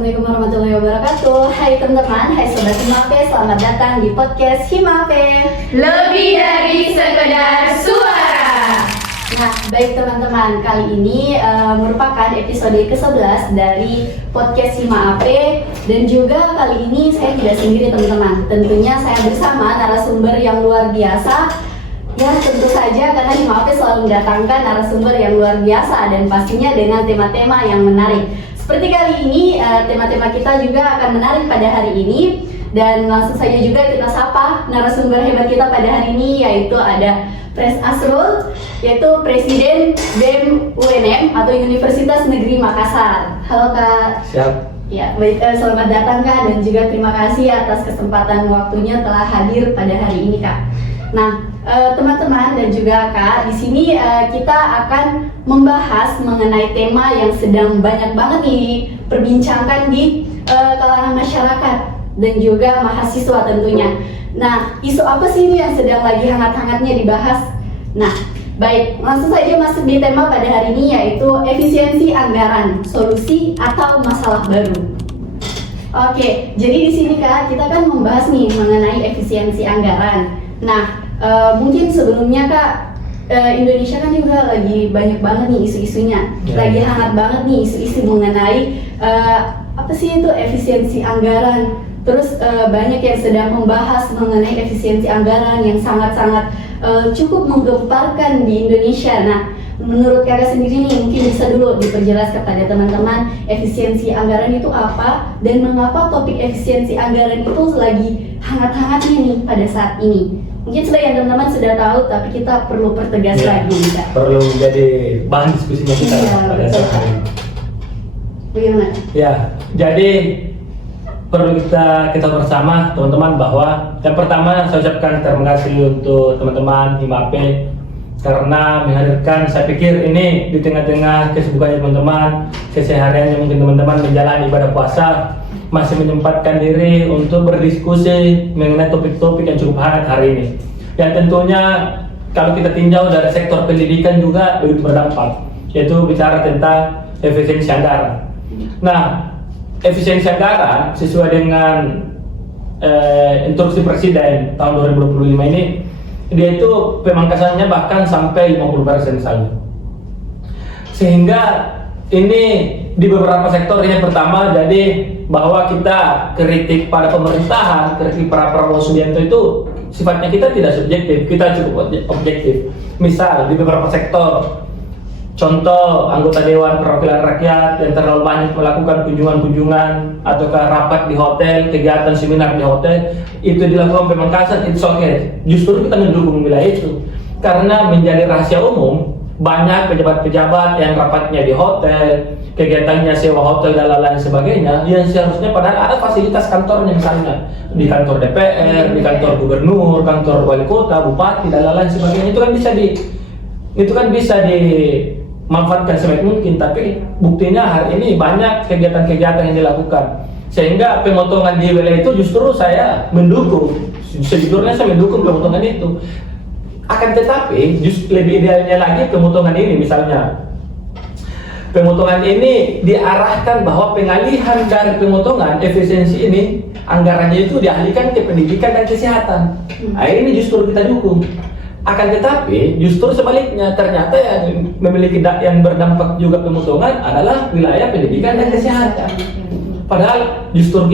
Assalamualaikum warahmatullahi wabarakatuh. Hai teman-teman, hai sobat Himape, selamat datang di podcast Himape. Lebih dari sekedar suara. Nah, baik teman-teman, kali ini merupakan episode ke-11 dari podcast Himape. Dan juga kali ini saya tidak sendiri teman-teman. Tentunya saya bersama narasumber yang luar biasa. Ya, tentu saja karena Himape selalu mendatangkan narasumber yang luar biasa dan pastinya dengan tema-tema yang menarik. Seperti kali ini, tema-tema kita juga akan menarik pada hari ini. Dan langsung saja juga kita sapa narasumber hebat kita pada hari ini, yaitu ada Pres Asrul, yaitu Presiden BEM UNM atau Universitas Negeri Makassar. Halo Kak. Siap. Ya, baik, selamat datang Kak, dan juga terima kasih atas kesempatan waktunya telah hadir pada hari ini Kak. Nah, teman-teman dan juga Kak, di sini kita akan membahas mengenai tema yang sedang banyak banget nih diperbincangkan di kalangan masyarakat dan juga mahasiswa tentunya. Nah, isu apa sih ini yang sedang lagi hangat-hangatnya dibahas? Nah, baik, langsung saja masuk di tema pada hari ini, yaitu efisiensi anggaran, solusi atau masalah baru. Oke, jadi di sini Kak, kita kan membahas nih mengenai efisiensi anggaran. Nah, mungkin sebelumnya Kak, Indonesia kan juga lagi banyak banget nih isu-isunya, lagi hangat banget nih isu-isu mengenai apa sih itu efisiensi anggaran. Terus banyak yang sedang membahas mengenai efisiensi anggaran yang sangat-sangat cukup menggemparkan di Indonesia. Nah, menurut Kakak sendiri nih, mungkin bisa dulu diperjelas kepada teman-teman efisiensi anggaran itu apa dan mengapa topik efisiensi anggaran itu lagi hangat-hangatnya nih pada saat ini. Mungkin sebagian teman-teman sudah tahu, tapi kita perlu pertegas lagi nih Kak. Perlu jadi bahan diskusinya kita pada saat ini. Bagaimana? Ya, jadi perlu kita bersama teman-teman bahwa yang pertama saya ucapkan terima kasih untuk teman-teman Himape karena menghadirkan, saya pikir ini di tengah-tengah kesibukannya teman-teman, kesehariannya mungkin teman-teman menjalani ibadah puasa, masih menyempatkan diri untuk berdiskusi mengenai topik-topik yang cukup hangat hari ini. Yang tentunya kalau kita tinjau dari sektor pendidikan juga begitu berdampak, yaitu bicara tentang efisiensi anggaran. Nah, efisiensi anggaran sesuai dengan instruksi Presiden tahun 2025 ini, dia itu pemangkasannya bahkan sampai 50% saja. Sehingga ini di beberapa sektor, yang pertama jadi bahwa kita kritik pada pemerintahan, kritik para Prabowo Subianto itu sifatnya kita tidak subjektif, kita cukup objektif. Misal di beberapa sektor, contoh anggota Dewan Perwakilan Rakyat yang terlalu banyak melakukan kunjungan-kunjungan ataukah rapat di hotel, kegiatan seminar di hotel, itu dilakukan pemangkasan, it's okay. Justru kita mendukung wilayah itu karena menjadi rahasia umum. Banyak pejabat-pejabat yang rapatnya di hotel, kegiatannya sewa hotel dan lain sebagainya, yang seharusnya padahal ada fasilitas kantornya, misalnya di kantor DPR, di kantor gubernur, kantor wali kota, bupati dan lain sebagainya, itu kan bisa dimanfaatkan sebaik mungkin. Tapi buktinya hari ini banyak kegiatan-kegiatan yang dilakukan, sehingga pemotongan di wilayah itu justru saya mendukung. Sejujurnya saya mendukung pemotongan itu. Akan tetapi justru lebih idealnya lagi pemotongan ini, misalnya pemotongan ini diarahkan bahwa pengalihan dari pemotongan efisiensi ini anggarannya itu dialihkan ke pendidikan dan kesehatan. Nah, ini justru kita dukung. Akan tetapi justru sebaliknya, ternyata yang memiliki yang berdampak juga pemotongan adalah wilayah pendidikan dan kesehatan. Padahal justru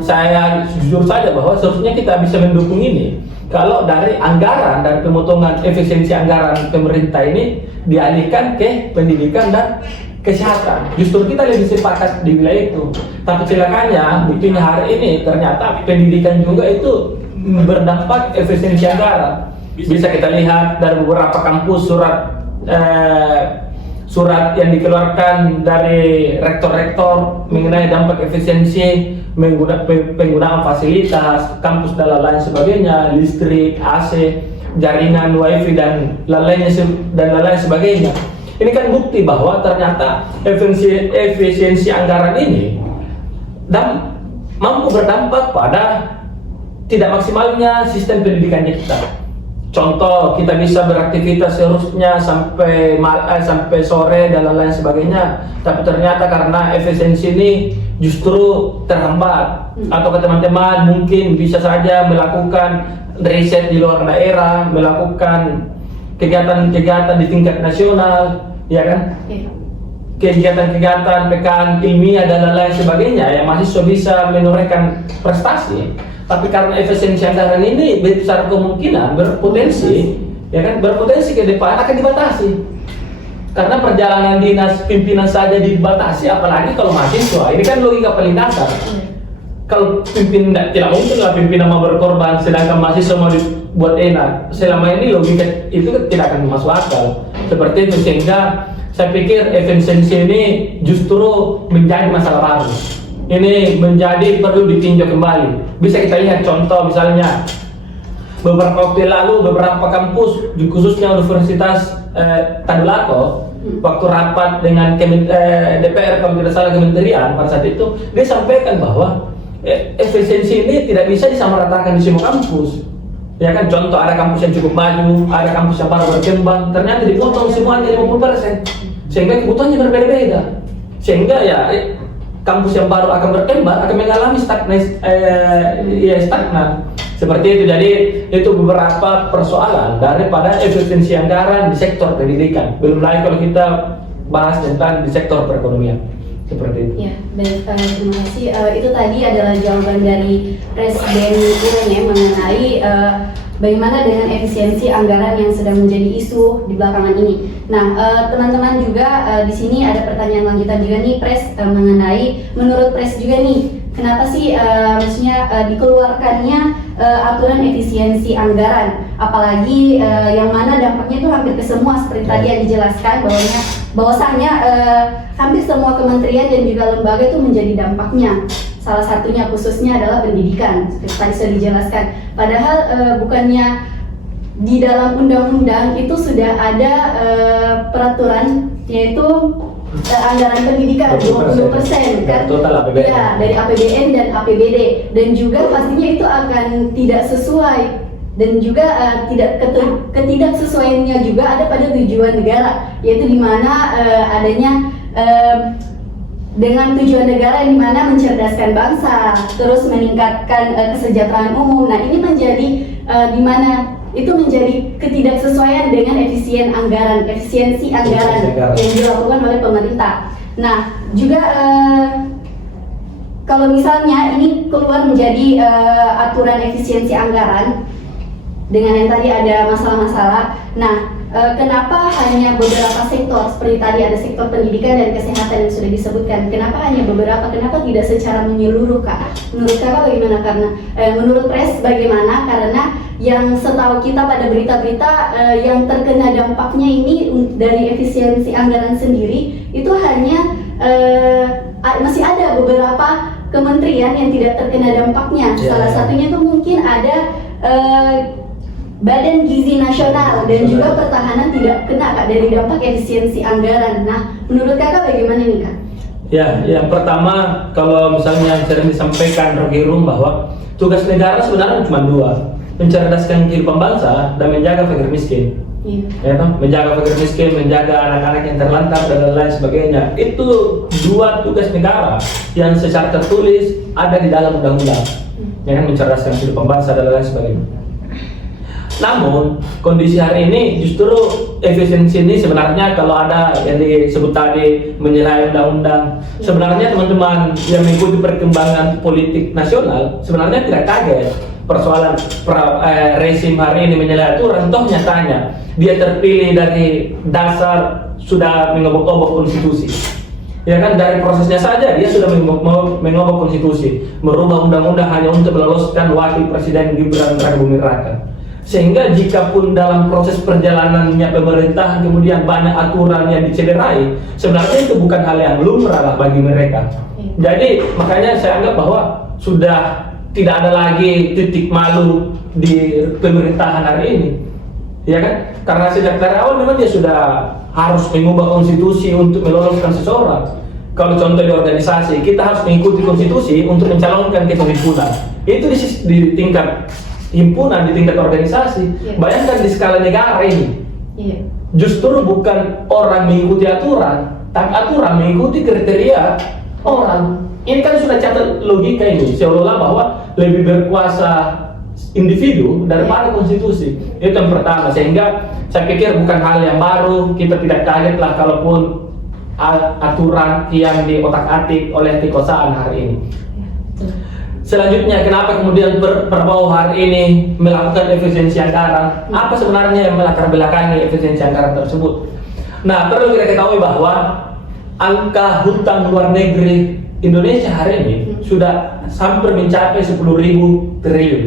saya jujur saja bahwa seharusnya kita bisa mendukung ini kalau dari anggaran, dari pemotongan efisiensi anggaran pemerintah ini dialihkan ke pendidikan dan kesehatan. Justru kita lebih sepakat di wilayah itu. Tapi celakanya, buktinya hari ini ternyata pendidikan juga itu berdampak efisiensi anggaran. Bisa kita lihat dari beberapa kampus surat yang dikeluarkan dari rektor-rektor mengenai dampak efisiensi penggunaan fasilitas kampus dan lain sebagainya, listrik, AC, jaringan wifi dan lain sebagainya. Ini kan bukti bahwa ternyata efisiensi anggaran ini dan mampu berdampak pada tidak maksimalnya sistem pendidikannya kita. contoh kita bisa beraktivitas seharusnya sampai sore dan lain sebagainya, tapi ternyata karena efisiensi ini justru terhambat. Atau ke teman-teman mungkin bisa saja melakukan riset di luar daerah, melakukan kegiatan-kegiatan di tingkat nasional, ya kan? Iya. Kegiatan-kegiatan pekan ilmiah dan lain sebagainya yang mahasiswa bisa menorehkan prestasi. Tapi karena efisiensi anggaran ini besar kemungkinan berpotensi ke depan akan dibatasi. Karena perjalanan dinas pimpinan saja dibatasi, apalagi kalau mahasiswa. Ini kan logika paling dasar. Kalau pimpinan tidak mungkin lah pimpinan mau berkorban sedangkan mahasiswa mau dibuat enak. Selama ini logika itu tidak akan masuk akal. Seperti itu, sehingga saya pikir efisiensi ini justru menjadi masalah baru. Ini menjadi perlu ditinjau kembali. Bisa kita lihat contoh misalnya beberapa waktu lalu beberapa kampus khususnya Universitas Tadulako waktu rapat dengan DPR kalau tidak salah kementerian pada saat itu dia sampaikan bahwa efisiensi ini tidak bisa disamaratakan di semua kampus. Ya kan, contoh ada kampus yang cukup maju, ada kampus yang baru berkembang, ternyata dipotong semuanya 50%, sehingga kebutuhannya berbeda-beda. Sehingga ya kampus yang baru akan berkembang akan mengalami stagnan. Seperti itu. Jadi itu beberapa persoalan daripada efisiensi anggaran di sektor pendidikan. Belum lagi kalau kita bahas tentang di sektor perekonomian. Seperti itu. Ya, baik, terima kasih. Itu tadi adalah jawaban dari Presiden Iren ya mengenai bagaimana dengan efisiensi anggaran yang sedang menjadi isu di belakangan ini. Nah, teman-teman juga di sini ada pertanyaan lanjutan juga nih, Pres, mengenai menurut Pres juga nih, kenapa sih maksudnya dikeluarkannya aturan efisiensi anggaran, apalagi yang mana dampaknya itu hampir ke semua seperti tadi yang dijelaskan bahwasanya hampir semua kementerian dan juga lembaga itu menjadi dampaknya. Salah satunya khususnya adalah pendidikan, seperti tadi sudah dijelaskan. Padahal bukannya di dalam undang-undang itu sudah ada peraturan yaitu anggaran pendidikan 20% kan? Total APBN. Ya, dari APBN dan APBD, dan juga pastinya itu akan tidak sesuai, dan juga ketidaksesuaiannya juga ada pada tujuan negara, yaitu di mana adanya dengan tujuan negara di mana mencerdaskan bangsa, terus meningkatkan kesejahteraan umum. Nah, ini menjadi di mana itu menjadi ketidaksesuaian dengan efisiensi anggaran yang dilakukan oleh pemerintah. Nah, juga kalau misalnya ini keluar menjadi aturan efisiensi anggaran dengan yang tadi ada masalah-masalah. Nah, kenapa hanya beberapa sektor seperti tadi ada sektor pendidikan dan kesehatan yang sudah disebutkan? Kenapa hanya beberapa? Kenapa tidak secara menyeluruh, Kak? Menurut Kakak bagaimana? Karena menurut Pres bagaimana? Karena yang setahu kita pada berita-berita yang terkena dampaknya ini dari efisiensi anggaran sendiri itu hanya masih ada beberapa kementerian yang tidak terkena dampaknya. Salah satunya itu mungkin ada Badan Gizi Nasional dan juga Pertahanan tidak kena, Kak, dari dampak efisiensi anggaran. Nah, menurut Kakak bagaimana nih, Kak? Ya, yang pertama kalau misalnya sering disampaikan Rocky Rum bahwa tugas negara sebenarnya cuma dua, mencerdaskan kehidupan bangsa dan menjaga fakir miskin. Ya, menjaga fakir miskin, menjaga anak-anak yang terlantar dan lain sebagainya. Itu dua tugas negara yang secara tertulis ada di dalam undang-undang. Ya, mencerdaskan kehidupan bangsa dan lain sebagainya. Namun kondisi hari ini justru efisiensi ini sebenarnya kalau ada yang disebut tadi menyalahi undang-undang, sebenarnya teman-teman yang mengikuti perkembangan politik nasional sebenarnya tidak kaget persoalan rezim hari ini menyalahi aturan. Toh nyatanya dia terpilih dari dasar sudah mengobok-obok konstitusi. Ya kan, dari prosesnya saja dia sudah mengobok konstitusi, merubah undang-undang hanya untuk meloloskan wakil presiden Gibran Rakabuming Raka. Sehingga jikapun dalam proses perjalanannya pemerintahan kemudian banyak aturan yang dicederai, sebenarnya itu bukan hal yang lumrah lah bagi mereka. Jadi makanya saya anggap bahwa sudah tidak ada lagi titik malu di pemerintahan hari ini, ya kan? Karena sejak dari awal memang dia sudah harus mengubah konstitusi untuk meloloskan seseorang. Kalau contoh di organisasi, kita harus mengikuti konstitusi untuk mencalonkan kepemimpinan. Itu di tingkat himpunan, di tingkat organisasi. Iya. Bayangkan di skala negara ini, Iya. justru bukan orang mengikuti aturan, tapi aturan mengikuti kriteria orang. Ini kan sudah catat logika ini, seolah-olah bahwa lebih berkuasa individu daripada konstitusi. Itu yang pertama, sehingga saya pikir bukan hal yang baru, kita tidak kaget lah kalaupun aturan yang diotak-atik oleh Tikosaan hari ini. Selanjutnya, kenapa kemudian Prabowo hari ini melakukan efisiensi anggaran? Apa sebenarnya yang melatar belakangi efisiensi anggaran tersebut? Nah, perlu kita ketahui bahwa angka hutang luar negeri Indonesia hari ini sudah hampir mencapai 10.000 triliun.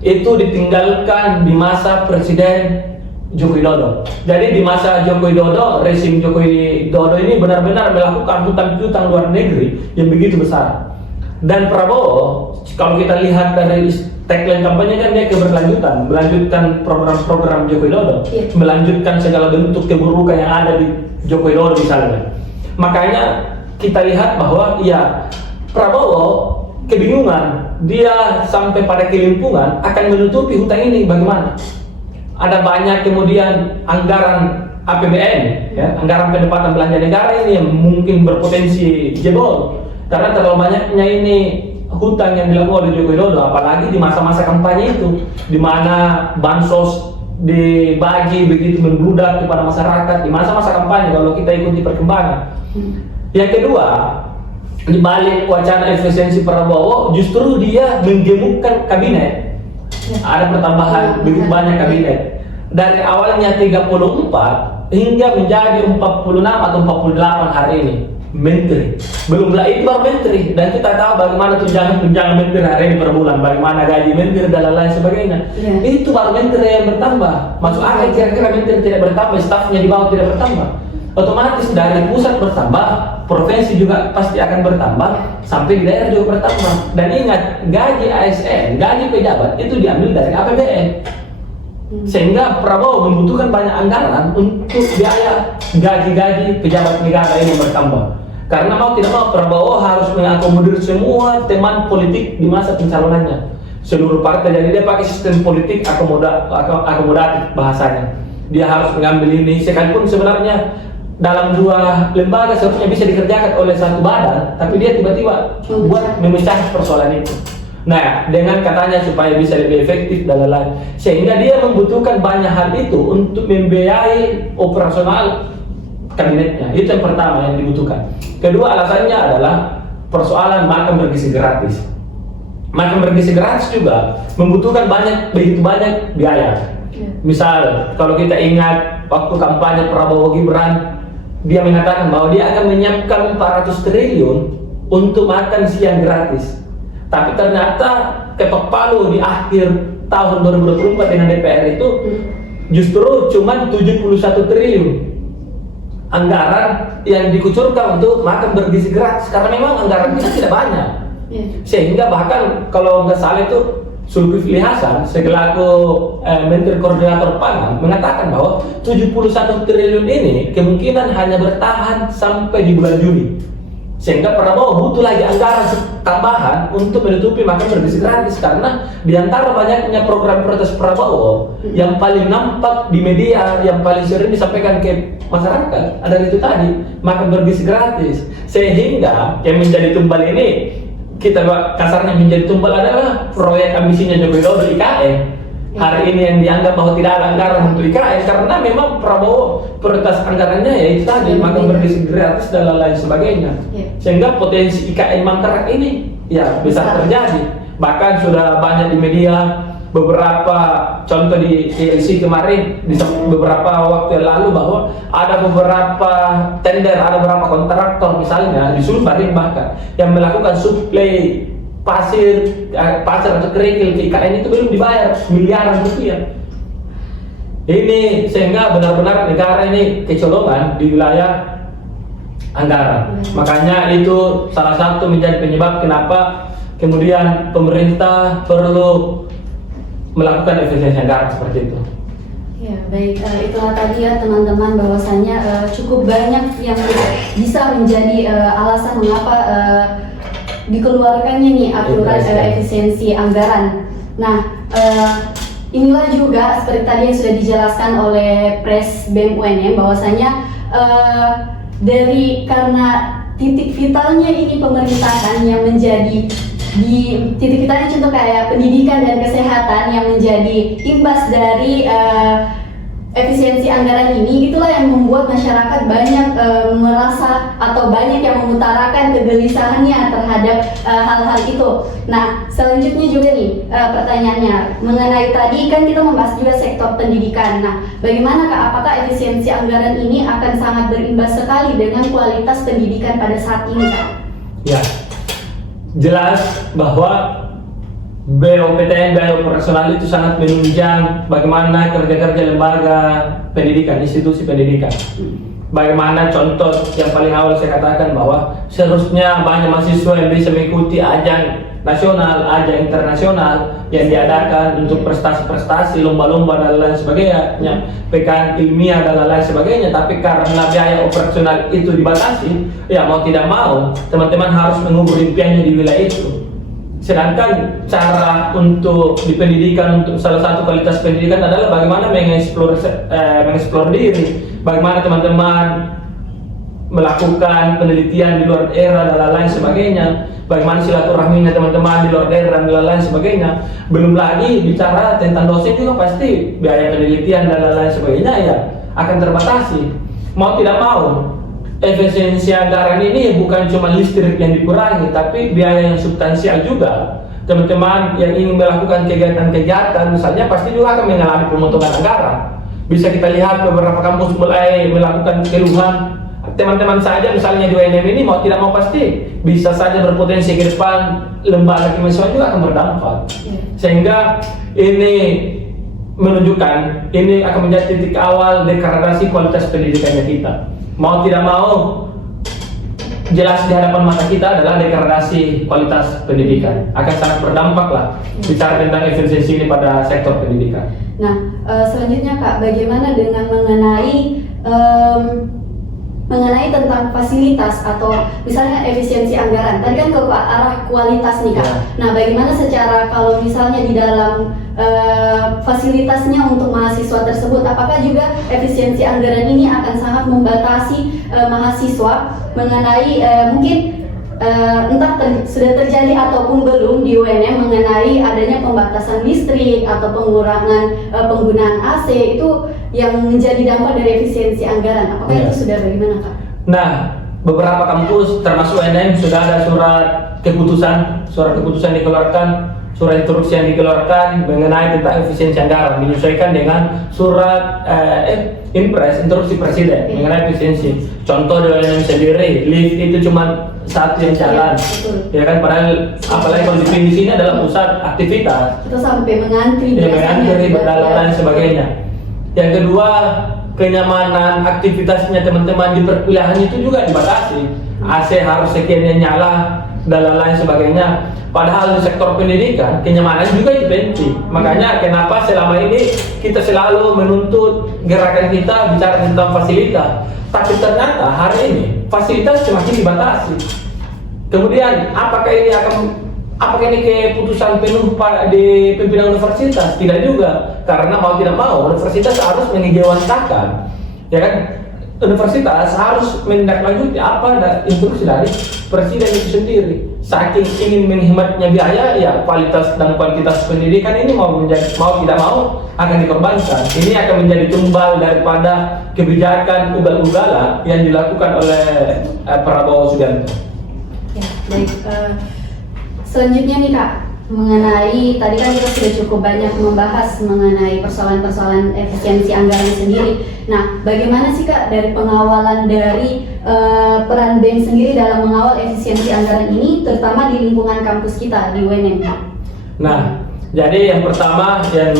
Itu ditinggalkan di masa Presiden Joko Widodo. Jadi di masa Joko Widodo, rezim Joko Widodo ini benar-benar melakukan hutang-hutang luar negeri yang begitu besar. Dan Prabowo, kalau kita lihat dari tagline kampanye kan dia keberlanjutan, melanjutkan program-program Joko Widodo, melanjutkan segala bentuk keburukan yang ada di Joko Widodo misalnya. Makanya kita lihat bahwa ya Prabowo kebingungan, dia sampai pada kelimpungan akan menutupi hutang ini bagaimana? Ada banyak kemudian anggaran APBN, ya, anggaran pendapatan belanja negara ini yang mungkin berpotensi jebol. Karena terlalu banyaknya ini hutang yang dilakukan oleh Joko Widodo, apalagi di masa-masa kampanye itu, di mana bansos dibagi begitu membludak kepada masyarakat di masa-masa kampanye kalau kita ikuti perkembangan. Yang kedua, di balik wacana efisiensi Prabowo, justru dia menggemukkan kabinet. Ada pertambahan begitu banyak kabinet. Dari awalnya 34 hingga menjadi 46 atau 48 hari ini. Menteri, belum lagi itu baru menteri, dan kita tahu bagaimana tunjangan menteri hari ini per bulan, bagaimana gaji menteri dan lain sebagainya. Itu baru menteri yang bertambah. Masuk akal kira-kira menteri tidak bertambah, stafnya di bawah tidak bertambah. Otomatis dari pusat bertambah, provinsi juga pasti akan bertambah, sampai di daerah juga bertambah. Dan ingat, gaji ASN, gaji pejabat itu diambil dari APBN. Sehingga Prabowo membutuhkan banyak anggaran untuk biaya gaji-gaji pejabat negara ini bertambah. Karena mau tidak mau Prabowo harus mengakomodir semua teman politik di masa pencalonannya, seluruh partai. Jadi dia pakai sistem politik akomodatif bahasanya. Dia harus mengambil ini, sekalipun sebenarnya dalam dua lembaga seharusnya bisa dikerjakan oleh satu badan, tapi dia tiba-tiba buat memecah persoalan itu. Nah, dengan katanya supaya bisa lebih efektif dan lain-lain, sehingga dia membutuhkan banyak hal itu untuk membiayai operasional kabinetnya. Itu yang pertama yang dibutuhkan. Kedua, alasannya adalah persoalan makan bergizi gratis. Makan bergizi gratis juga membutuhkan begitu banyak biaya. Misal, kalau kita ingat waktu kampanye Prabowo Gibran, dia mengatakan bahwa dia akan menyiapkan 400 triliun untuk makan siang gratis. Tapi ternyata ketok palu di akhir tahun 2024 dengan DPR itu justru cuma 71 triliun anggaran yang dikucurkan untuk makan bergizi gratis, karena memang anggaran kita tidak banyak. Sehingga bahkan kalau nggak salah itu Zulkifli Hasan selaku Menteri Koordinator Pangan mengatakan bahwa 71 triliun ini kemungkinan hanya bertahan sampai di bulan Juni. Sehingga Prabowo butuh lagi anggaran tambahan untuk menutupi makan bergizi gratis, karena di antara banyaknya program prioritas Prabowo yang paling nampak di media, yang paling sering disampaikan ke masyarakat adalah itu tadi, makan bergizi gratis. Sehingga yang menjadi tumbal ini, kita kasarnya menjadi tumbal adalah proyek ambisinya Joko Widodo IKN. Hari ini yang dianggap bahwa tidak ada anggaran untuk IKN karena memang Prabowo prioritas anggarannya ya itu tadi makan bergizi gratis dan lain sebagainya. Sehingga potensi IKN mangkrak ini ya bisa terjadi. Bahkan sudah banyak di media beberapa contoh di TLC kemarin, di beberapa waktu yang lalu, bahwa ada beberapa tender, ada beberapa kontraktor misalnya di Sulbaring bahkan yang melakukan suplai pasir atau kerikil ke IKN itu belum dibayar miliaran rupiah. Ini sehingga benar-benar negara ini kecolongan di wilayah anggaran. Makanya itu salah satu menjadi penyebab kenapa kemudian pemerintah perlu melakukan efisiensi anggaran seperti itu. Ya baik, itulah tadi ya teman-teman, bahwasannya cukup banyak yang bisa menjadi alasan mengapa dikeluarkannya nih aturan efisiensi anggaran. Nah, inilah juga seperti tadi yang sudah dijelaskan oleh Pres BEM UNM bahwasanya karena titik vitalnya ini pemerintahan yang menjadi di titik vitalnya contoh kayak pendidikan dan kesehatan yang menjadi imbas dari efisiensi anggaran ini, itulah yang membuat masyarakat banyak merasa atau banyak yang mengutarakan kegelisahannya terhadap hal-hal itu. Nah, selanjutnya juga nih pertanyaannya mengenai tadi kan kita membahas juga sektor pendidikan. Nah, bagaimana Kak, apakah efisiensi anggaran ini akan sangat berimbas sekali dengan kualitas pendidikan pada saat ini Kak? Ya, jelas bahwa BOPTN, biaya operasional itu sangat menunjang bagaimana kerja-kerja lembaga pendidikan, institusi pendidikan. Bagaimana contoh yang paling awal saya katakan bahwa seharusnya banyak mahasiswa yang bisa mengikuti ajang nasional, ajang internasional yang diadakan untuk prestasi-prestasi, lomba-lomba dan lain sebagainya, pekan ilmiah dan lain sebagainya. Tapi karena biaya operasional itu dibatasi, ya mau tidak mau teman-teman harus mengubur impiannya di wilayah itu. Sedangkan cara untuk di pendidikan, untuk salah satu kualitas pendidikan adalah bagaimana mengeksplor diri, bagaimana teman-teman melakukan penelitian di luar daerah dan lain sebagainya, bagaimana silaturahminya teman-teman di luar daerah dan lain sebagainya. Belum lagi bicara tentang dosen juga pasti biaya penelitian dan lain sebagainya ya akan terbatasi. Mau tidak mau efisiensi anggaran ini bukan cuma listrik yang dikurangi, tapi biaya yang substansial juga. Teman-teman yang ingin melakukan kegiatan-kegiatan misalnya pasti juga akan mengalami pemotongan anggaran. Bisa kita lihat beberapa kampus mulai melakukan keluhan. Teman-teman saja misalnya di UNM ini mau tidak mau pasti bisa saja berpotensi ke depan lembaga kemahasiswaan juga akan berdampak. Sehingga ini menunjukkan ini akan menjadi titik awal degradasi kualitas pendidikannya kita. Mau tidak mau jelas di hadapan mata kita adalah degradasi kualitas pendidikan, akan sangat berdampak lah bicara tentang efisiensi ini pada sektor pendidikan. Nah, selanjutnya Kak, bagaimana dengan mengenai tentang fasilitas atau misalnya efisiensi anggaran? Tadi kan ke arah kualitas nih Kak. Ya. Nah, bagaimana secara kalau misalnya di dalam fasilitasnya untuk mahasiswa tersebut, apakah juga efisiensi anggaran ini akan sangat membatasi mahasiswa mengenai mungkin sudah terjadi ataupun belum di UNM mengenai adanya pembatasan listrik atau pengurangan penggunaan AC itu yang menjadi dampak dari efisiensi anggaran. Apakah itu sudah bagaimana Kak? Nah, beberapa kampus termasuk UNM sudah ada surat keputusan dikeluarkan, surat instruksi yang dikeluarkan mengenai tentang efisiensi anggaran menyesuaikan dengan surat impres instruksi presiden mengenai efisiensi. Contoh di UNM sendiri, lift itu cuma satu yang jalan, ya kan, padahal apalagi kalau di sini adalah pusat aktivitas. Kita sampai mengantri, dan sebagainya. Yang kedua, kenyamanan aktivitasnya teman-teman di perkuliahan itu juga dibatasi. AC harus sekian nyala dan lain sebagainya. Padahal di sektor pendidikan kenyamanan juga itu penting. Makanya kenapa selama ini kita selalu menuntut gerakan kita bicara tentang fasilitas. Tapi ternyata hari ini fasilitas semakin dibatasi. Kemudian apakah ini keputusan penuh di pimpinan universitas? Tidak juga, karena mau tidak mau universitas harus mengejawantakan, ya kan? Universitas harus menindaklanjuti apa instruksi dari presiden itu sendiri. Saking ingin menghematnya biaya, ya kualitas dan kuantitas pendidikan ini mau tidak mau akan dikorbankan. Ini akan menjadi tumbal daripada kebijakan ugal-ugalan yang dilakukan oleh Prabowo Subianto. Ya, baik. Selanjutnya nih Kak, mengenai tadi kan kita sudah cukup banyak membahas mengenai persoalan-persoalan efisiensi anggaran sendiri. Nah, bagaimana sih Kak dari pengawalan dari peran BEM sendiri dalam mengawal efisiensi anggaran ini, terutama di lingkungan kampus kita di UNM? Nah, jadi yang pertama yang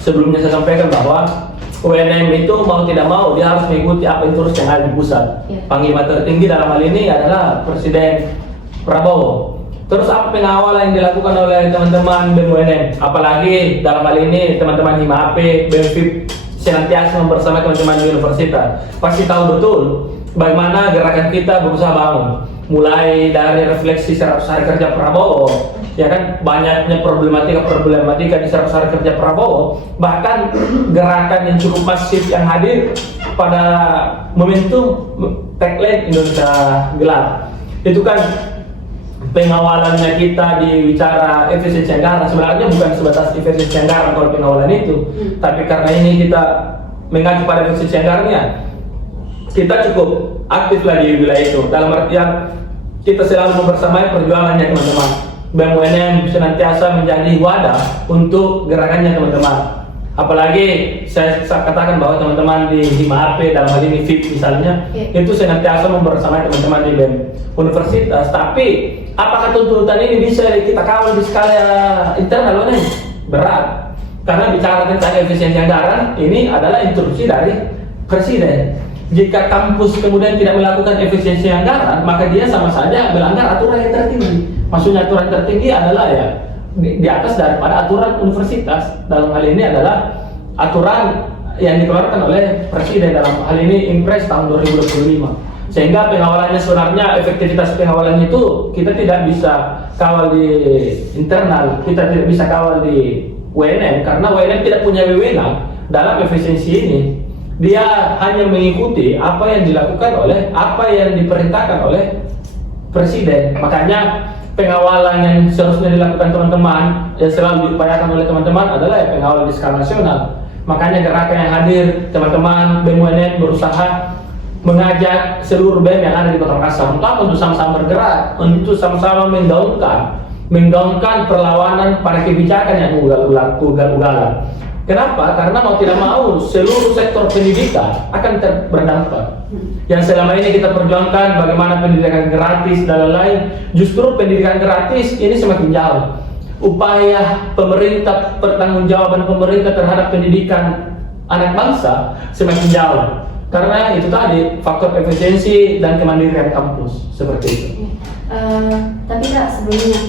sebelumnya saya sampaikan bahwa UNM itu mau tidak mau dia harus mengikuti apa instruksi yang ada di pusat. Panglima tertinggi dalam hal ini adalah Presiden Prabowo. Terus apa pengawalan yang dilakukan oleh teman-teman BEM UNM? Apalagi dalam hal ini teman-teman HIMAP, BEM FIP senantiasa membersamai teman-teman di universitas pasti tahu betul bagaimana gerakan kita berusaha bangun, mulai dari refleksi 100 hari kerja Prabowo, ya kan, banyaknya problematika di 100 hari kerja Prabowo, bahkan gerakan yang cukup masif yang hadir pada momentum tagline Indonesia Gelap. Itu kan pengawalannya kita di bicara efisiensi anggaran, sebenarnya bukan sebatas efisiensi anggaran kalau pengawalan itu, tapi karena ini kita mengacu pada efisiensi anggarannya, kita cukup aktif lagi di wilayah itu, dalam artian kita selalu membersamai perjuangannya teman-teman. BEM-UNM senantiasa menjadi wadah untuk gerakannya teman-teman. Apalagi saya katakan bahwa teman-teman di HIMAP dalam hal ini FIP misalnya, itu senantiasa membersamai teman-teman di BEM Universitas. Tapi apakah tuntutan ini bisa kita kawal di skala internal? Berat, karena bicara tentang efisiensi anggaran ini adalah instruksi dari Presiden. Jika kampus kemudian tidak melakukan efisiensi anggaran, maka dia sama saja melanggar aturan yang tertinggi. Maksudnya aturan tertinggi adalah ya di atas daripada aturan universitas. Dalam hal ini adalah aturan yang dikeluarkan oleh Presiden, dalam hal ini Impres tahun 2025. Sehingga pengawalannya sebenarnya, efektivitas pengawalan itu kita tidak bisa kawal di internal, kita tidak bisa kawal di WNM, karena WNM tidak punya wewenang dalam efisiensi ini. Dia hanya mengikuti apa yang dilakukan oleh, apa yang diperintahkan oleh Presiden. Makanya pengawalan yang seharusnya dilakukan teman-teman, yang selalu diupayakan oleh teman-teman adalah ya pengawalan di skala nasional. Makanya gerakan yang hadir teman-teman BEM-UNM berusaha mengajak seluruh BEM yang ada di Kota Makassar untuk sama-sama bergerak, untuk sama-sama menggaungkan perlawanan pada kebijakan yang ugal-ugalan. Kenapa? Karena mau tidak mau seluruh sektor pendidikan akan berdampak. Yang selama ini kita perjuangkan bagaimana pendidikan gratis dan lain-lain, justru pendidikan gratis ini semakin jauh. Upaya pemerintah, pertanggungjawaban pemerintah terhadap pendidikan anak bangsa semakin jauh. Karena itu tadi faktor efisiensi dan kemandirian kampus seperti itu. Tapi Kak, sebelumnya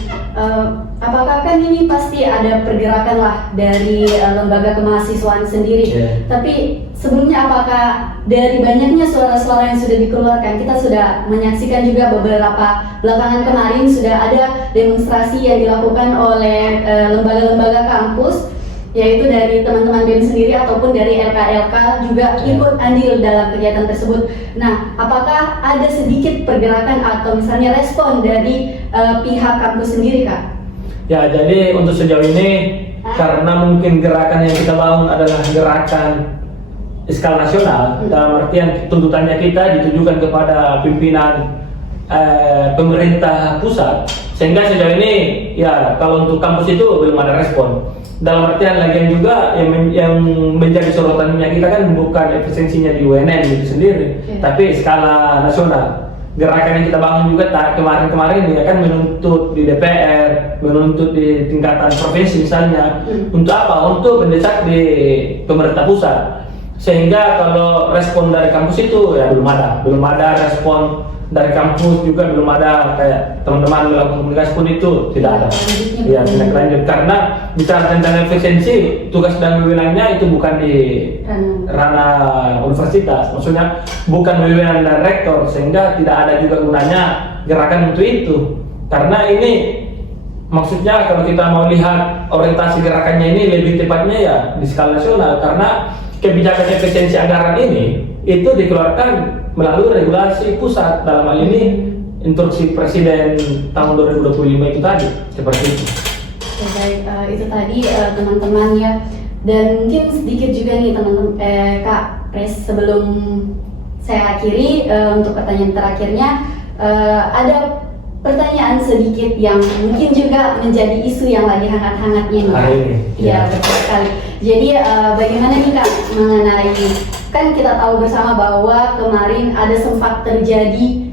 apakah kan ini pasti ada pergerakan lah dari lembaga kemahasiswaan sendiri. Tapi sebelumnya apakah dari banyaknya suara-suara yang sudah dikeluarkan, kita sudah menyaksikan juga beberapa belakangan kemarin sudah ada demonstrasi yang dilakukan oleh lembaga-lembaga kampus, yaitu dari teman-teman BEM sendiri ataupun dari LK-LK juga ikut andil dalam kegiatan tersebut. Nah, apakah ada sedikit pergerakan atau misalnya respon dari pihak kampus sendiri, Kak? Ya, jadi untuk sejauh ini karena mungkin gerakan yang kita bangun adalah gerakan skala nasional, dalam artian tuntutannya kita ditujukan kepada pimpinan pemerintah pusat, sehingga sejauh ini ya kalau untuk kampus itu belum ada respon. Dalam artian lagian juga yang menjadi sorotannya kita kan bukan efisiensinya di UNM itu sendiri, tapi skala nasional. Gerakan yang kita bangun juga kemarin-kemarin ya kan menuntut di DPR, menuntut di tingkatan provinsi misalnya. Untuk apa? Untuk mendesak di pemerintah pusat. Sehingga kalau respon dari kampus itu ya belum ada respon dari kampus, juga belum ada kayak teman-teman melakukan komunikasi pun itu tidak ada. Ya, tindak lanjut, karena bicara tentang efisiensi, tugas dan wewenangnya itu bukan di ranah universitas, maksudnya bukan wewenang dari rektor, sehingga tidak ada juga gunanya gerakan untuk itu. Karena ini maksudnya kalau kita mau lihat orientasi gerakannya ini lebih tepatnya ya di skala nasional, karena kebijakan efisiensi anggaran ini itu dikeluarkan melalui regulasi pusat, dalam hal ini instruksi Presiden tahun 2025 itu tadi, seperti itu. Ya, baik, itu tadi teman-teman ya, dan mungkin sedikit juga nih teman-teman Kak Pres, sebelum saya akhiri untuk pertanyaan terakhirnya, ada pertanyaan sedikit yang mungkin juga menjadi isu yang lagi hangat-hangatnya nih. Iya, betul sekali. Jadi bagaimana nih Kak mengenai, kan kita tahu bersama bahwa kemarin ada sempat terjadi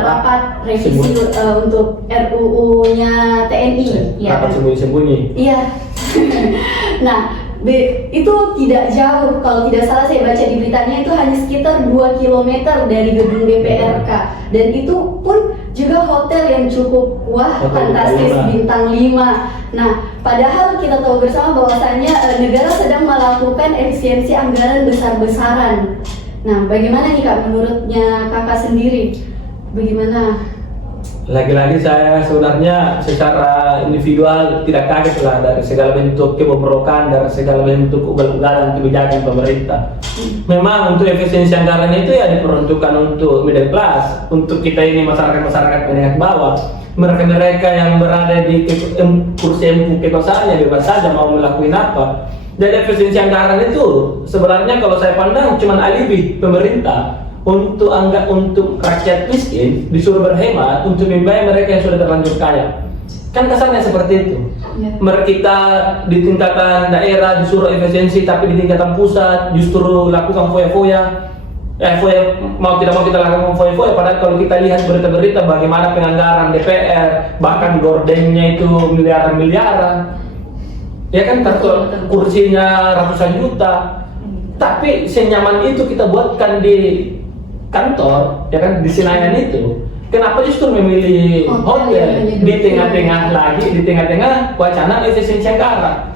rapat revisi untuk RUU-nya TNI. Rapat sembunyi-sembunyi. Iya. Nah, itu tidak jauh, kalau tidak salah saya baca di beritanya itu hanya sekitar 2 km dari gedung DPRK, dan itu pun juga hotel yang cukup fantastis bintang 5. bintang 5. Nah, padahal kita tahu bersama bahwasannya negara sedang melakukan efisiensi anggaran besar-besaran. Nah, bagaimana nih Kak menurutnya Kakak sendiri? Bagaimana? Lagi-lagi saya sebenarnya secara individual tidak kaget lah dari segala bentuk kebobrokan, dari segala bentuk ugal-ugalan kebijakan pemerintah. Memang untuk efisiensi anggaran itu ya diperuntukkan untuk middle class, untuk kita ini masyarakat-masyarakat menengah bawah. Mereka-mereka yang berada di kursi empuk kekuasaannya bebas saja mau melakukan apa. Jadi efisiensi anggaran itu sebenarnya kalau saya pandang cuma alibi pemerintah untuk rakyat miskin disuruh berhemat untuk membayar mereka yang sudah terlanjur kaya. Kan kasarnya seperti itu. Kita di tingkatan daerah disuruh efisiensi, tapi di tingkatan pusat justru lakukan foya-foya. Mau tidak mau kita lakukan foya-foya. Padahal kalau kita lihat berita-berita bagaimana penganggaran DPR, bahkan gordennya itu miliaran-miliaran. Ya kan, kursinya ratusan juta. Tapi senyaman itu kita buatkan di kantor, ya kan, di Senayan itu. Kenapa justru memilih hotel di tengah-tengah wacana efisiensi anggaran?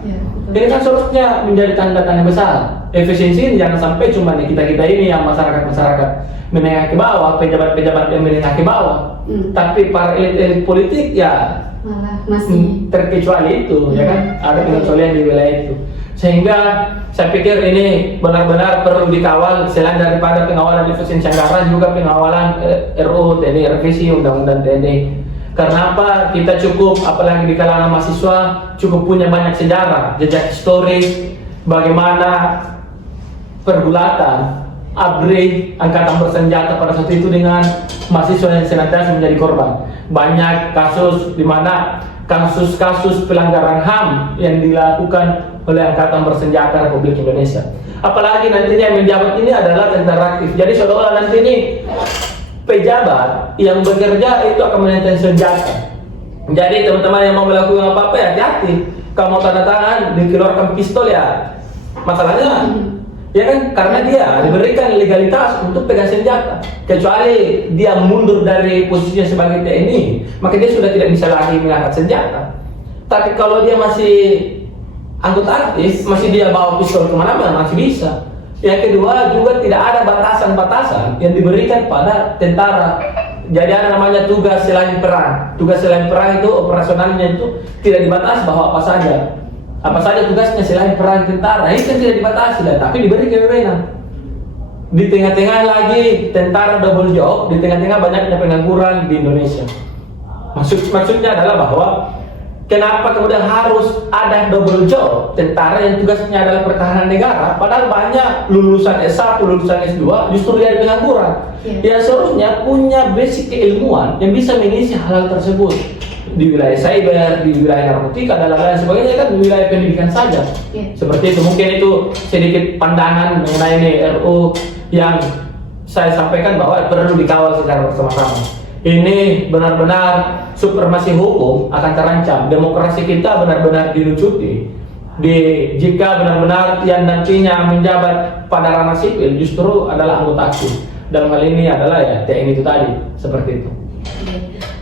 Ini kan seharusnya menjadi tanda tanya besar. Efisiensi ini jangan sampai cuma kita ini yang masyarakat menengah ke bawah, pejabat-pejabat yang menengah ke bawah, tapi para elit politik ya malah masih terkecuali itu, ya kan, ada pengecualian di wilayah itu. Sehingga saya pikir ini benar-benar perlu dikawal selain daripada pengawalan efisiensi anggaran, juga pengawalan RUU TNI, revisi Undang-Undang TNI. Karena apa? Kita cukup, apalagi di kalangan mahasiswa, cukup punya banyak sejarah, jejak historis, bagaimana pergulatan ABRI, angkatan bersenjata pada saat itu dengan mahasiswa yang senantiasa menjadi korban. Banyak kasus di mana kasus-kasus pelanggaran HAM yang dilakukan oleh Angkatan Bersenjata Republik Indonesia. Apalagi nantinya yang menjabat ini adalah tentara aktif. Jadi seolah-olah nanti ini pejabat yang bekerja itu akan menenteng senjata. Jadi teman-teman yang mau melakukan apa-apa ya hati-hati. Kalau mau tanda tangan dikeluarkan pistol ya masalahnya. Ya kan, karena dia diberikan legalitas untuk pegang senjata. Kecuali dia mundur dari posisinya sebagai TNI, maka dia sudah tidak bisa lagi mengangkat senjata. Tapi kalau dia masih anggota aktif, masih dia bawa pistol kemana-mana, masih bisa. Yang kedua juga tidak ada batasan-batasan yang diberikan pada tentara. Jadi ada namanya tugas selain perang. Tugas selain perang itu operasionalnya itu tidak dibatasi bahwa apa saja tugasnya selain perang tentara, itu tidak dibatasi lah, tapi diberi kewenangan. Di tengah-tengah lagi tentara double job, di tengah-tengah banyaknya pengangguran di Indonesia. Maksudnya adalah bahwa kenapa kemudian harus ada double job tentara yang tugasnya adalah pertahanan negara, padahal banyak lulusan S1, lulusan S2 justru dia pengangguran. Ya seharusnya punya basic keilmuan yang bisa mengisi hal-hal tersebut. Di wilayah cyber, di wilayah narkotika dan lain-lain sebagainya, kan di wilayah pendidikan saja. Seperti itu, mungkin itu sedikit pandangan mengenai ini RU yang saya sampaikan bahwa perlu dikawal secara bersama-sama. Ini benar-benar supremasi hukum akan terancam, demokrasi kita benar-benar dilucuti. Jika benar-benar yang nantinya menjabat pada ranah sipil justru adalah anggota aktif. Dalam hal ini adalah ya TNI itu tadi, seperti itu.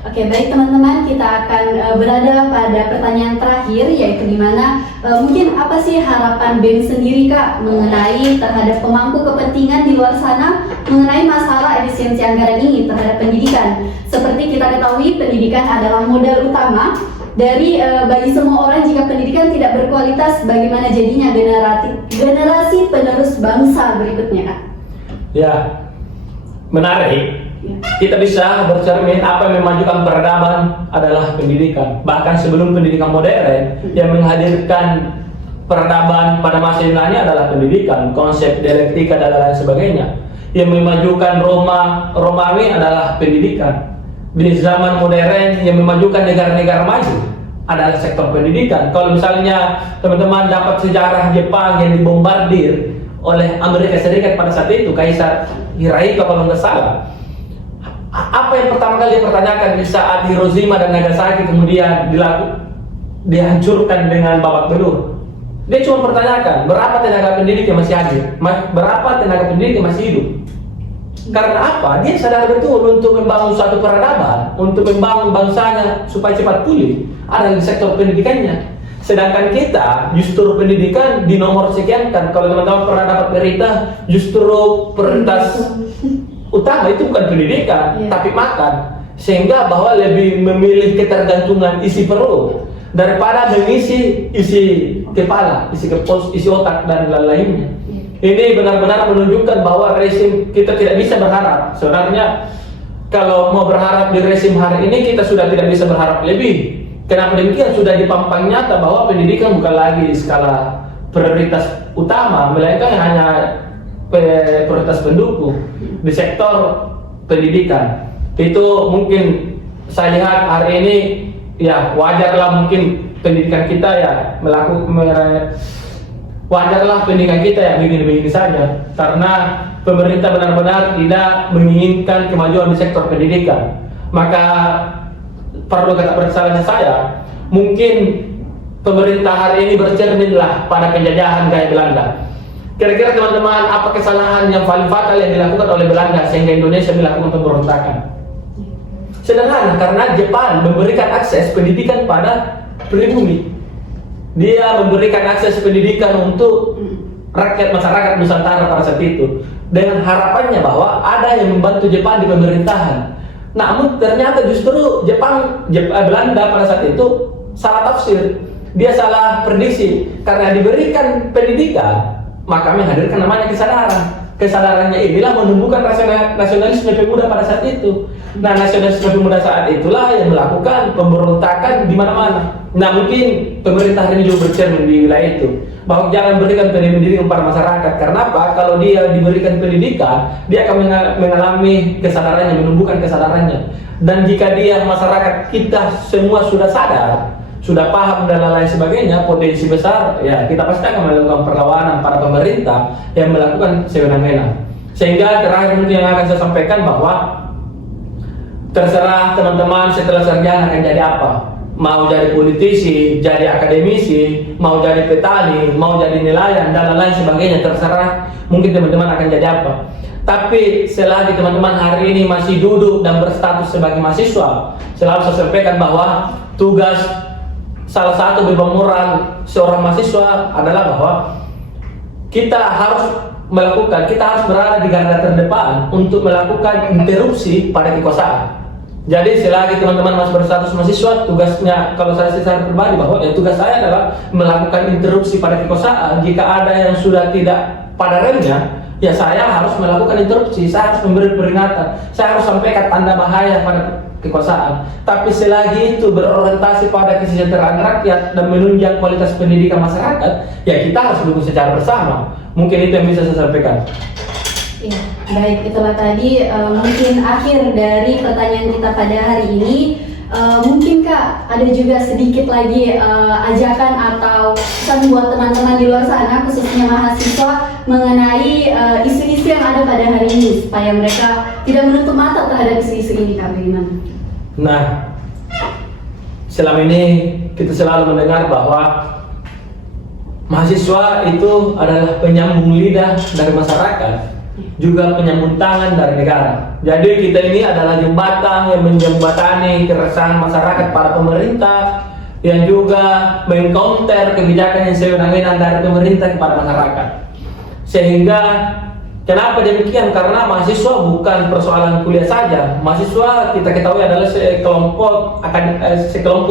Oke, baik teman-teman, kita akan berada pada pertanyaan terakhir, yaitu dimana mungkin apa sih harapan BEM sendiri Kak mengenai terhadap pemangku kepentingan di luar sana mengenai masalah efisiensi anggaran ini terhadap pendidikan. Seperti kita ketahui, pendidikan adalah modal utama dari bagi semua orang. Jika pendidikan tidak berkualitas, bagaimana jadinya generasi penerus bangsa berikutnya Kak? Ya, menarik. Kita bisa bercermin apa yang memajukan peradaban adalah pendidikan. Bahkan sebelum pendidikan modern, yang menghadirkan peradaban pada masa Yunani adalah pendidikan, konsep dialektika dan lain sebagainya. Yang memajukan Romawi adalah pendidikan. Di zaman modern yang memajukan negara-negara maju adalah sektor pendidikan. Kalau misalnya teman-teman dapat sejarah Jepang yang dibombardir oleh Amerika Serikat pada saat itu, Kaisar Hirohito kalau nggak salah, apa yang pertama kali dipertanyakan di saat Hiroshima dan Nagasaki kemudian dihancurkan dengan babak belur? Dia cuma pertanyakan berapa tenaga pendidik yang masih hadir, berapa tenaga pendidik yang masih hidup. Karena apa? Dia sadar betul untuk membangun suatu peradaban, untuk membangun bangsanya supaya cepat pulih, ada di sektor pendidikannya. Sedangkan kita justru pendidikan di nomor sekian kan. Kalau teman-teman pernah dapat berita, justru prioritas utama itu bukan pendidikan, tapi makan. Sehingga bahwa lebih memilih ketergantungan isi perut daripada mengisi isi kepala, isi kepos, isi otak dan lain-lainnya. Ini benar-benar menunjukkan bahwa rezim kita tidak bisa berharap. Sebenarnya kalau mau berharap di rezim hari ini kita sudah tidak bisa berharap lebih. Kenapa demikian? Sudah dipampang nyata bahwa pendidikan bukan lagi skala prioritas utama, melainkan hanya prioritas pendukung di sektor pendidikan. Itu mungkin saya lihat hari ini ya wajarlah mungkin pendidikan kita ya wajarlah pendidikan kita ya begini-begini saja, karena pemerintah benar-benar tidak menginginkan kemajuan di sektor pendidikan. Maka perlu kata bersalahnya saya, mungkin pemerintah hari ini bercerminlah pada penjajahan gaya Belanda. Kira-kira teman-teman, apa kesalahan yang paling fatal yang dilakukan oleh Belanda sehingga Indonesia melakukan pemberontakan? Sederhana, karena Jepang memberikan akses pendidikan pada pribumi. Dia memberikan akses pendidikan untuk rakyat masyarakat Nusantara pada saat itu, dengan harapannya bahwa ada yang membantu Jepang di pemerintahan. Namun ternyata justru Belanda pada saat itu salah tafsir. Dia salah prediksi. Karena diberikan pendidikan, maka menghadirkan namanya kesadaran. Kesadarannya inilah menumbuhkan nasionalisme pemuda pada saat itu. Nah, nasionalisme pemuda saat itulah yang melakukan pemberontakan di mana-mana. Nah, mungkin pemerintah hari ini juga bercermin di wilayah itu, bahwa jangan berikan pendidikan pada masyarakat. Karena apa? Kalau dia diberikan pendidikan, dia akan mengalami kesadarannya, menumbuhkan kesadarannya. Dan jika dia masyarakat kita semua sudah sadar, sudah paham dan lain sebagainya, potensi besar ya kita pasti akan melakukan perlawanan pada pemerintah yang melakukan sewenang-wenang. Sehingga terakhir yang akan saya sampaikan bahwa terserah teman-teman setelah sarjana akan jadi apa. Mau jadi politisi, jadi akademisi, mau jadi petani, mau jadi nelayan dan lain sebagainya, terserah mungkin teman-teman akan jadi apa. Tapi selagi teman-teman hari ini masih duduk dan berstatus sebagai mahasiswa, selalu saya sampaikan bahwa tugas salah satu beban moral seorang mahasiswa adalah bahwa kita harus berada di garda terdepan untuk melakukan interupsi pada kekuasaan. Jadi selagi teman-teman masih berstatus mahasiswa, tugasnya kalau saya secara pribadi bahwa tugas saya adalah melakukan interupsi pada kekuasaan. Jika ada yang sudah tidak pada remnya, ya saya harus melakukan interupsi, saya harus memberi peringatan, saya harus sampaikan tanda bahaya pada kekuasaan. Tapi selagi itu berorientasi pada kesejahteraan rakyat dan menunjang kualitas pendidikan masyarakat, ya kita harus dukung secara bersama. Mungkin itu yang bisa saya sampaikan. Ya, baik, itulah tadi mungkin akhir dari pertanyaan kita pada hari ini. Mungkin Kak, ada juga sedikit lagi ajakan atau pesan buat teman-teman di luar sana, khususnya mahasiswa, mengenai isu-isu yang ada pada hari ini, supaya mereka tidak menutup mata terhadap isu-isu ini, Kak, bagaimana? Nah, selama ini kita selalu mendengar bahwa mahasiswa itu adalah penyambung lidah dari masyarakat, juga penyambung tangan dari negara. Jadi kita ini adalah jembatan yang menjembatani keresahan masyarakat pada pemerintah, yang juga mengcounter kebijakan yang sewenang-wenang dari pemerintah kepada masyarakat. Sehingga kenapa demikian? Karena mahasiswa bukan persoalan kuliah saja. Mahasiswa kita ketahui adalah sekelompok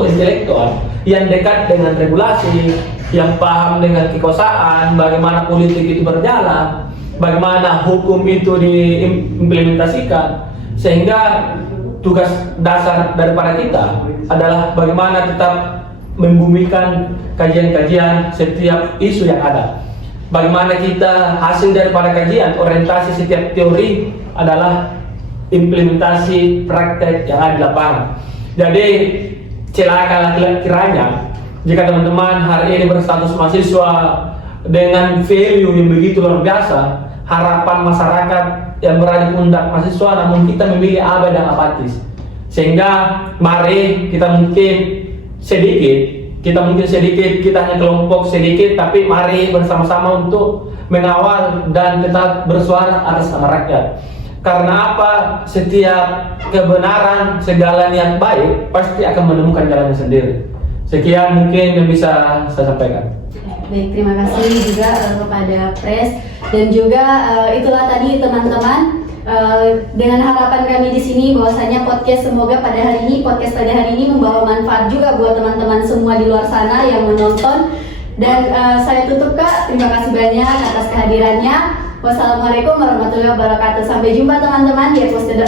intelektual yang dekat dengan regulasi, yang paham dengan kekuasaan, bagaimana politik itu berjalan, bagaimana hukum itu diimplementasikan. Sehingga tugas dasar daripada kita adalah bagaimana tetap membumikan kajian-kajian setiap isu yang ada. Bagaimana kita hasil daripada kajian, orientasi setiap teori adalah implementasi praktek yang ada di lapangan. Jadi celaka kiranya jika teman-teman hari ini berstatus mahasiswa dengan value yang begitu luar biasa, harapan masyarakat yang berada di pundak mahasiswa, namun kita memilih abai dan apatis. Sehingga mari kita hanya kelompok sedikit, tapi mari bersama-sama untuk mengawal dan tetap bersuara atas nama rakyat. Karena apa? Setiap kebenaran, segala niat baik pasti akan menemukan jalannya sendiri. Sekian mungkin yang bisa saya sampaikan. Baik, terima kasih juga kepada Pres dan juga itulah tadi teman-teman dengan harapan kami di sini bahwasanya semoga pada hari ini membawa manfaat juga buat teman-teman semua di luar sana yang menonton. Dan saya tutup Kak, terima kasih banyak atas kehadirannya. Wassalamualaikum warahmatullahi wabarakatuh. Sampai jumpa teman-teman di episode